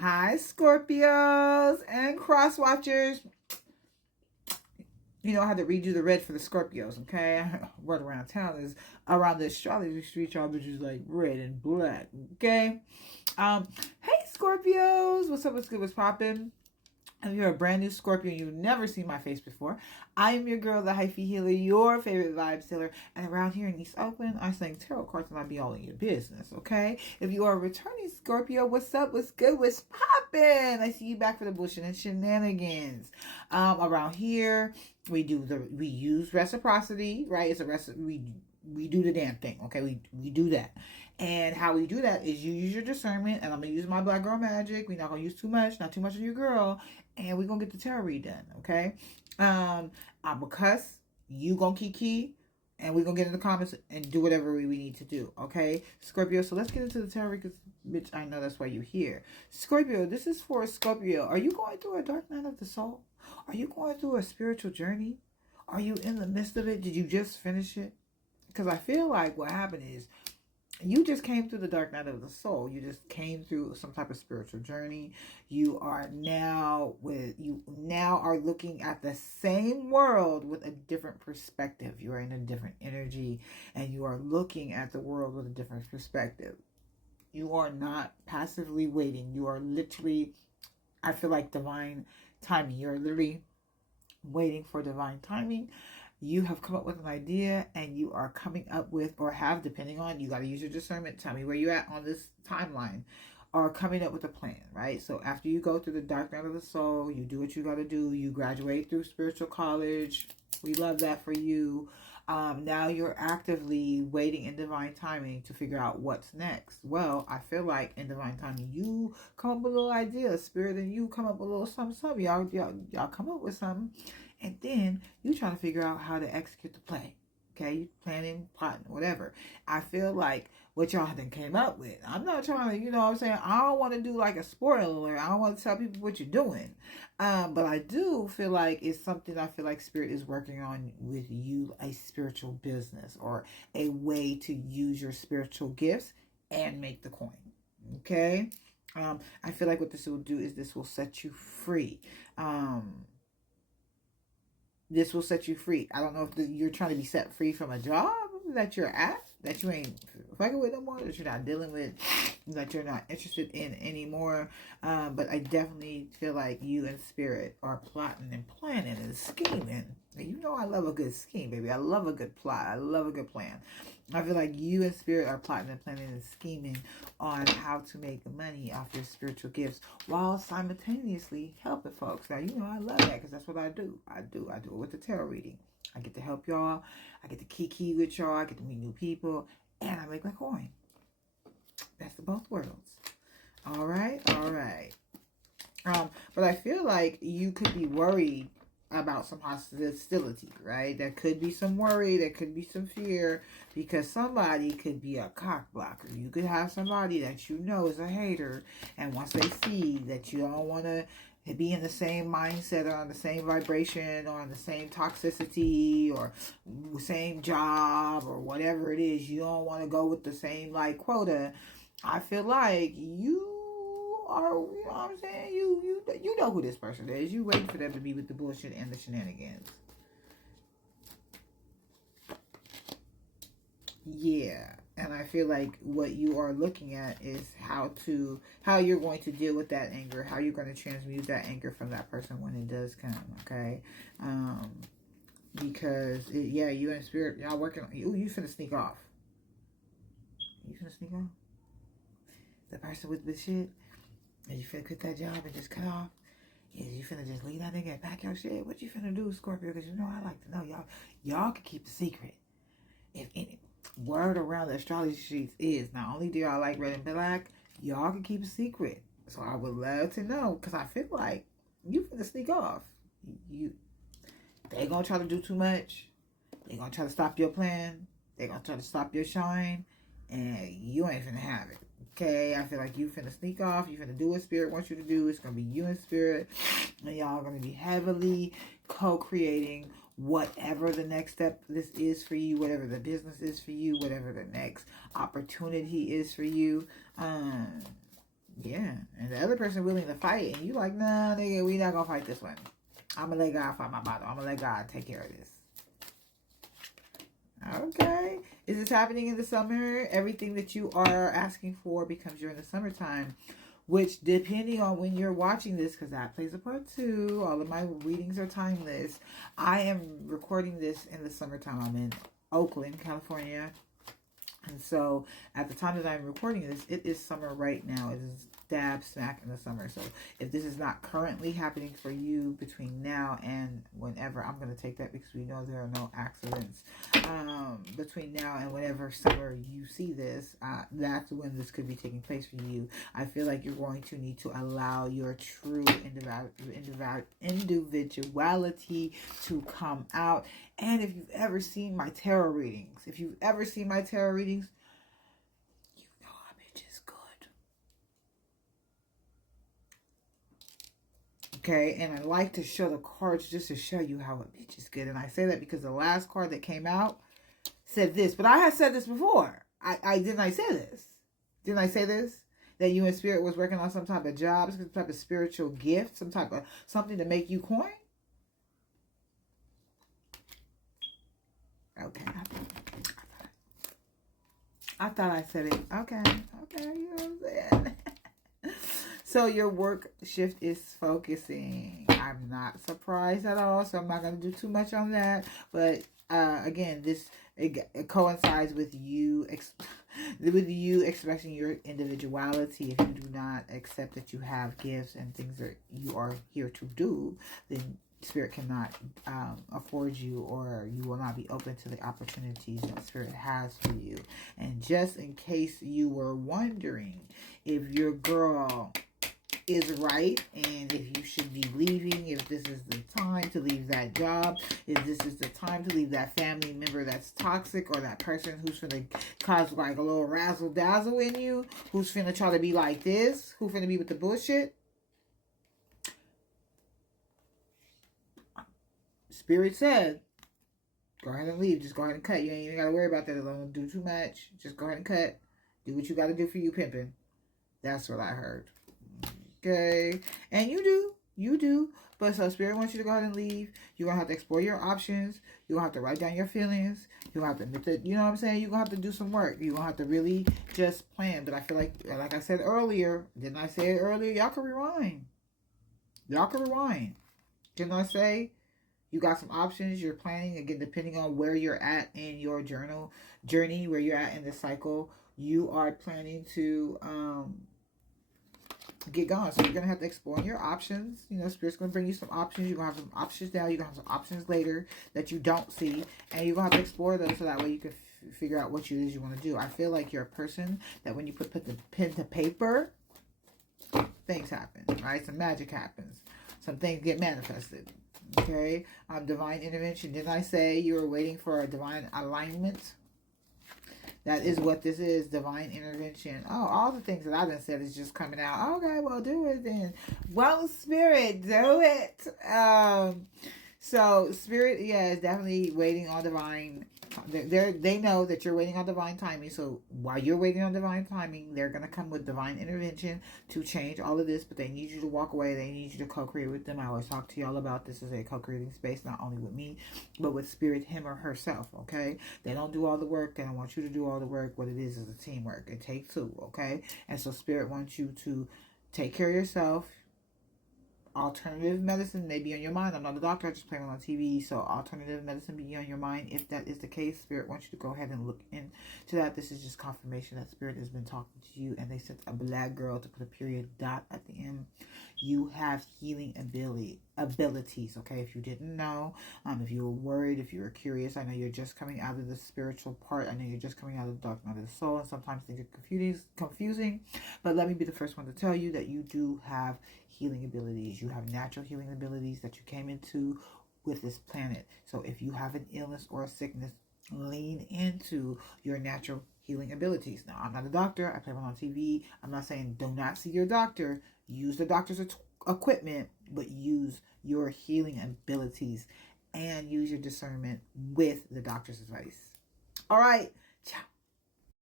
Hi, Scorpios and cross watchers. You know, I had to redo the red for the Scorpios, okay? Word around town is around the astrology street, y'all bitches like red and black, okay? Hey, Scorpios. What's up? What's good? What's poppin'? If you're a brand new Scorpio and you've never seen my face before, I am your girl, the Hyphy healer, your favorite vibe stealer. And around here in East Oakland, I sing tarot cards and I be all in your business, okay? If you are a returning Scorpio, what's up? What's good? What's poppin'? I see you back for the bullshit and shenanigans. Around here, we use reciprocity, right? We do the damn thing, okay? We do that. And how we do that is you use your discernment, and I'm gonna use my black girl magic. We're not gonna use too much, not too much of your girl, and we're gonna get the tarot read done, okay? I'm gonna cuss, you gonna kiki, and we're gonna get in the comments and do whatever we need to do, okay? Scorpio, so let's get into the tarot read, because bitch, I know that's why you're here. Scorpio, this is for Scorpio. Are you going through a dark night of the soul? Are you going through a spiritual journey? Are you in the midst of it? Did you just finish it? Because I feel like what happened is you just came through the dark night of the soul. You just came through some type of spiritual journey. You now are looking at the same world with a different perspective. You are in a different energy, and you are looking at the world with a different perspective. You are not passively waiting. You are literally, I feel like, divine timing. You're literally waiting for divine timing. You have come up with an idea, and you are coming up with, or have, depending on, you got to use your discernment, tell me where you're at on this timeline, or coming up with a plan, right? So after you go through the dark night of the soul, you do what you got to do, you graduate through spiritual college, we love that for you. Now you're actively waiting in divine timing to figure out what's next. Well, I feel like in divine timing, you come up with a little idea, spirit, and you come up with a little something. Y'all come up with something, and then you try to figure out how to execute the play. Okay, you planning, plotting, whatever. I feel like what y'all then came up with. I'm not trying to, you know what I'm saying? I don't want to do like a spoiler alert. I don't want to tell people what you're doing. But I do feel like it's something I feel like Spirit is working on with you, a spiritual business or a way to use your spiritual gifts and make the coin. Okay? I feel like what this will do is this will set you free. This will set you free. I don't know if you're trying to be set free from a job that you're at, that you ain't fucking with no more, that you're not dealing with, that you're not interested in anymore. But I definitely feel like you and Spirit are plotting and planning and scheming. And you know I love a good scheme, baby. I love a good plot. I love a good plan. I feel like you and Spirit are plotting and planning and scheming on how to make money off your spiritual gifts while simultaneously helping folks. Now, you know I love that because that's what I do. I do it with the tarot reading. I get to help y'all. I get to kiki with y'all. I get to meet new people. And I make my coin. Best of both worlds. All right. All right. But I feel like you could be worried about some hostility, right? There could be some worry, there could be some fear, because somebody could be a cock blocker. You could have somebody that you know is a hater, and once they see that you don't want to be in the same mindset or on the same vibration or on the same toxicity or same job or whatever it is, you don't want to go with the same like quota. I feel like you are, you know what I'm saying? You know who this person is. You wait for them to be with the bullshit and the shenanigans. Yeah. And I feel like what you are looking at is how you're going to deal with that anger, how you're going to transmute that anger from that person when it does come, okay? Because, you and Spirit, y'all working on, you finna sneak off. You finna sneak off? The person with the shit? And you finna quit that job and just cut off? Yeah, you finna just leave that nigga and pack your shit? What you finna do, Scorpio? Because you know I like to know. Y'all can keep the secret. If any word around the astrology streets is, not only do y'all like red and black, y'all can keep a secret. So I would love to know, because I feel like you finna sneak off. They gonna try to do too much. They gonna try to stop your plan. They gonna try to stop your shine. And you ain't finna have it. Okay, I feel like you finna sneak off. You finna do what Spirit wants you to do. It's gonna be you and Spirit, and y'all are gonna be heavily co-creating whatever the next step this is for you, whatever the business is for you, whatever the next opportunity is for you. Yeah, and the other person willing to fight, and you like, nah, nigga, we not gonna fight this one. I'm gonna let God fight my battle. I'm gonna let God take care of this. Okay. Is this happening in the summer? Everything that you are asking for becomes during the summertime, which, depending on when you're watching this, because that plays a part too, all of my readings are timeless. I am recording this in the summertime. I'm in Oakland, California. And so at the time that I'm recording this, it is summer right now. It is dab smack in the summer. So if this is not currently happening for you between now and whenever, I'm going to take that because we know there are no accidents. Between now and whenever summer you see this, that's when this could be taking place for you. I feel like you're going to need to allow your true individuality to come out. And if you've ever seen my tarot readings, you know our bitch is good. Okay, and I like to show the cards just to show you how a bitch is good. And I say that because the last card that came out said this. But I had said this before. Didn't I say this? Didn't I say this? That you in spirit was working on some type of job, some type of spiritual gift, some type of something to make you coin? Okay. I thought I said it. Okay, you know what I'm saying? So your work shift is focusing. I'm not surprised at all, so I'm not going to do too much on that. But again, it coincides with you expressing your individuality. If you do not accept that you have gifts and things that you are here to do, then Spirit cannot afford you, or you will not be open to the opportunities that Spirit has for you. And just in case you were wondering if your girl is right and if you should be leaving, if this is the time to leave that job, if this is the time to leave that family member that's toxic, or that person who's finna cause like a little razzle dazzle in you, who's finna try to be like this, who's finna be with the bullshit. Spirit said, go ahead and leave. Just go ahead and cut. You ain't even got to worry about that. Don't do too much. Just go ahead and cut. Do what you got to do for you, pimping. That's what I heard. Okay. And you do. You do. But so Spirit wants you to go ahead and leave. You're going to have to explore your options. You're going to have to write down your feelings. You're going to have to, you know what I'm saying? You're going to have to do some work. You're going to have to really just plan. But I feel like I said earlier, didn't I say it earlier? Y'all can rewind. Didn't I say? You got some options. You're planning, again, depending on where you're at in your journey, where you're at in the cycle. You are planning to get going. So you're going to have to explore your options. You know, Spirit's going to bring you some options. You're going to have some options now. You're going to have some options later that you don't see. And you're going to have to explore those so that way you can figure out what it is you want to do. I feel like you're a person that when you put the pen to paper, things happen, right? Some magic happens. Some things get manifested. Okay, divine intervention. Didn't I say you were waiting for a divine alignment? That is what this is, divine intervention. Oh, all the things that I done said is just coming out. Okay, well, do it then. Well, Spirit, do it. So Spirit, yeah, is definitely waiting on divine. They know that you're waiting on divine timing. So while you're waiting on divine timing, they're going to come with divine intervention to change all of this. But they need you to walk away. They need you to co-create with them. I always talk to y'all about this as a co-creating space, not only with me, but with Spirit, him or herself. Okay, they don't do all the work. They don't want you to do all the work. What it is a teamwork. It takes two. Okay, and so Spirit wants you to take care of yourself. Alternative medicine may be on your mind. I'm not a doctor, I just play on TV. So alternative medicine be on your mind. If that is the case, Spirit wants you to go ahead and look into that. This is just confirmation that Spirit has been talking to you, and they sent a black girl to put a period dot at the end. You have healing abilities, okay? If you didn't know, if you were worried, if you were curious, I know you're just coming out of the spiritual part. I know you're just coming out of the dark night of the soul, and sometimes things are confusing. But let me be the first one to tell you that you do have healing abilities. You have natural healing abilities that you came into with this planet. So if you have an illness or a sickness, lean into your natural healing abilities. Now, I'm not a doctor. I play one on TV. I'm not saying do not see your doctor. Use the doctor's equipment, but use your healing abilities and use your discernment with the doctor's advice. All right.